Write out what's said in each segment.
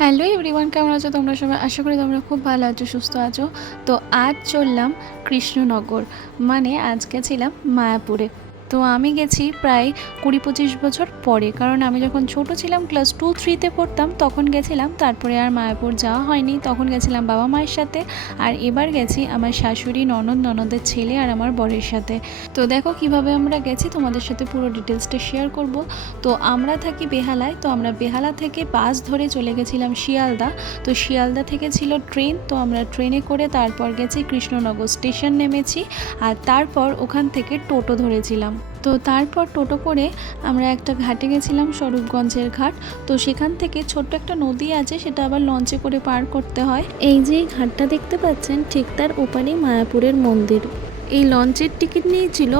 Hello everyone, কেমন আছো তোমরা সবাই? আশা করি তোমরা খুব ভালো আছো, সুস্থ আছো। তো আজ চললাম কৃষ্ণনগর, মানে আজ গেছিলাম মায়াপুরে। তো আমি গেছি প্রায় 20-25 বছর পরে, কারণ আমি যখন ছোট ছিলাম ক্লাস 2-3তে পড়তাম তখন গেছিলাম। তারপরে আর মায়াপুর যাওয়া হয়নি, তখন গেছিলাম বাবা মায়ের সাথে। আর এবার গেছি আমার শাশুড়ি, ননদের ছেলে আর আমার বরের সাথে। তো দেখো কিভাবে আমরা গেছি, তোমাদের সাথে পুরো ডিটেলসটা শেয়ার করব। তো আমরা থাকি বেহালায়, তো আমরা বেহালা থেকে বাস ধরে চলে গেছিলাম শিয়ালদা। তো শিয়ালদা থেকে ছিল ট্রেন, তো আমরা ট্রেনে করে তারপর গেছি কৃষ্ণনগর স্টেশন, নেমেছি। আর তারপর ওখান থেকে টোটো ধরেছিলাম। তো তারপর টোটো করে আমরা একটা ঘাটে গেছিলাম, স্বরূপগঞ্জের ঘাট। তো সেখান থেকে ছোট্ট একটা নদী আছে, সেটা আবার লঞ্চে করে পার করতে হয়। এই যে ঘাটটা দেখতে পাচ্ছেন, ঠিক তার ওপারেই মায়াপুরের মন্দির। এই লঞ্চের টিকিট নিয়েছিল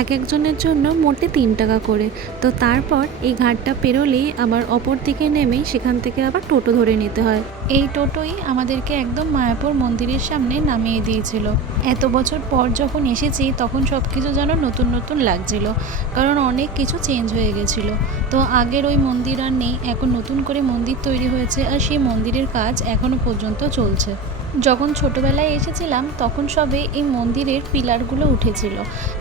এক একজনের জন্য মোটে 3 টাকা করে। তো তারপর এই ঘাটটা পেরোলেই আবার অপর দিকে নেমেই সেখান থেকে আবার টোটো ধরে নিতে হয়। এই টোটোই আমাদেরকে একদম মায়াপুর মন্দিরের সামনে নামিয়ে দিয়েছিল। এত বছর পর যখন এসেছি তখন সব কিছু যেন নতুন নতুন লাগছিল, কারণ অনেক কিছু চেঞ্জ হয়ে গেছিলো। তো আগের ওই মন্দির আর নেই, এখন নতুন করে মন্দির তৈরি হয়েছে, আর সেই মন্দিরের কাজ এখনও পর্যন্ত চলছে। যখন ছোটোবেলায় এসেছিলাম তখন সবে এই মন্দিরের পিলারগুলো উঠেছিল,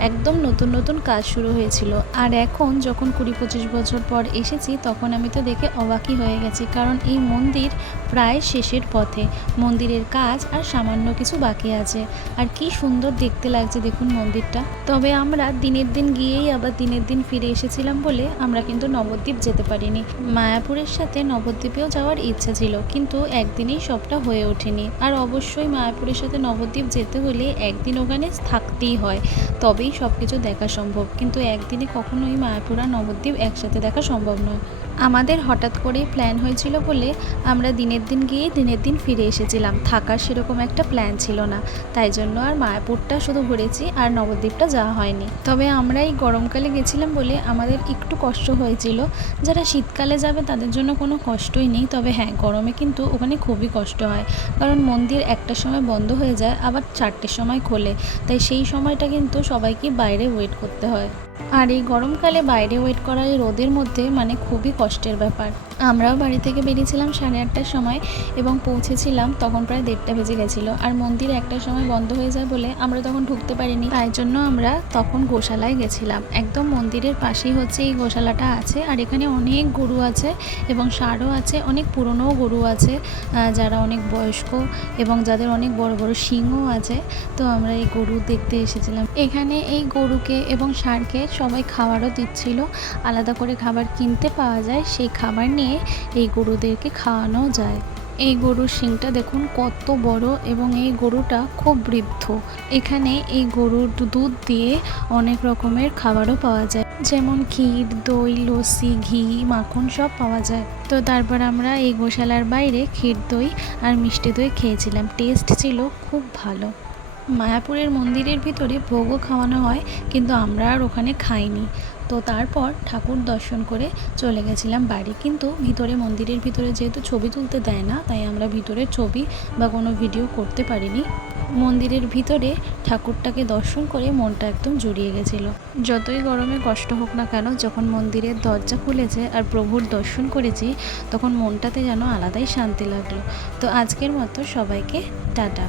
একদম নতুন নতুন কাজ শুরু হয়েছিল। আর এখন যখন 20-25 বছর পর এসেছি তখন আমি তো দেখে অবাকই হয়ে গেছি, কারণ এই মন্দির প্রায় শেষের পথে। মন্দিরের কাজ আর সামান্য কিছু বাকি আছে। আর কি সুন্দর দেখতে লাগছে দেখুন মন্দিরটা। তবে আমরা দিনের দিন গিয়েই আবার দিনের দিন ফিরে এসেছিলাম বলে আমরা কিন্তু নবদ্বীপ যেতে পারিনি। মায়াপুরের সাথে নবদ্বীপেও যাওয়ার ইচ্ছা ছিল, কিন্তু একদিনেই সবটা হয়ে ওঠেনি। আর অবশ্যই মায়াপুরের সাথে নবদ্বীপ যেতে হলে একদিন ওখানে থাকতেই হয়, তবেই সব কিছু দেখা সম্ভব। কিন্তু একদিনে কখনোই মায়াপুর আর নবদ্বীপ একসাথে দেখা সম্ভব নয়। আমাদের হঠাৎ করেই প্ল্যান হয়েছিল বলে আমরা দিনের দিন গিয়ে দিনের দিন ফিরে এসেছিলাম, থাকার সেরকম একটা প্ল্যান ছিল না। তাই জন্য আর মায়াপুরটা শুধু ঘুরেছি আর নবদ্বীপটা যাওয়া হয়নি। তবে আমরা এই গরমকালে গেছিলাম বলে আমাদের একটু কষ্ট হয়েছিল। যারা শীতকালে যাবে তাদের জন্য কোনো কষ্টই নেই, তবে হ্যাঁ, গরমে কিন্তু ওখানে খুবই কষ্ট হয়, কারণ মন্দির 1টার সময় বন্ধ হয়ে যায়, আবার 4টের সময় খোলে। তাই সেই সময়টা কিন্তু সবাইকে বাইরে ওয়েট করতে হয়। আর এই গরমকালে বাইরে ওয়েট করা এই রোদের মধ্যে মানে খুবই কষ্টের ব্যাপার। আমরাও বাড়ি থেকে বেরিয়েছিলাম 8:30টার সময় এবং পৌঁছেছিলাম তখন প্রায় 1:30টা বেজে গেছিলো। আর মন্দির 1টার সময় বন্ধ হয়ে যায় বলে আমরা তখন ঢুকতে পারিনি, তাই জন্য আমরা তখন গোশালায় গেছিলাম। একদম মন্দিরের পাশেই হচ্ছে এই গোশালাটা আছে। আর এখানে অনেক গরু আছে এবং ষাঁড়ও আছে, অনেক পুরনো গরু আছে যারা অনেক বয়স্ক এবং যাদের অনেক বড় বড় শিংও আছে। তো আমরা এই গরু দেখতে এসেছিলাম। এখানে এই গরুকে এবং ষাঁড়কে সবাই খাবারও দিচ্ছিল, আলাদা করে খাবার কিনতে পাওয়া যায়, সেই খাবার নিয়ে এই গরুদেরকে খাওয়ানো যায়। এই গরুর শিংটা দেখুন কত বড়, এবং এই গরুটা খুব বৃদ্ধ। এখানে এই গরুর দুধ দিয়ে অনেক রকমের খাবারও পাওয়া যায়, যেমন ক্ষীর, দই, লস্যি, ঘি, মাখন সব পাওয়া যায়। তো তারপর আমরা এই গোশালার বাইরে ক্ষীর দই আর মিষ্টি দই খেয়েছিলাম, টেস্ট ছিল খুব ভালো। মায়াপুরের মন্দিরের ভিতরে ভোগও খাওয়ানো হয়, কিন্তু আমরা আর ওখানে খাইনি। তো তারপর ঠাকুর দর্শন করে চলে গেছিলাম বাড়ি। কিন্তু ভিতরে, মন্দিরের ভিতরে যেহেতু ছবি তুলতে দেয় না, তাই আমরা ভিতরে ছবি বা কোনো ভিডিও করতে পারিনি। মন্দিরের ভিতরে ঠাকুরটাকে দর্শন করে মনটা একদম জুড়িয়ে গেছিলো। যতই গরমে কষ্ট হোক না কেন, যখন মন্দিরের দরজা খুলেছে আর প্রভুর দর্শন করেছি তখন মনটাতে যেন আলাদাই শান্তি লাগলো। তো আজকের মতো সবাইকে টাটা।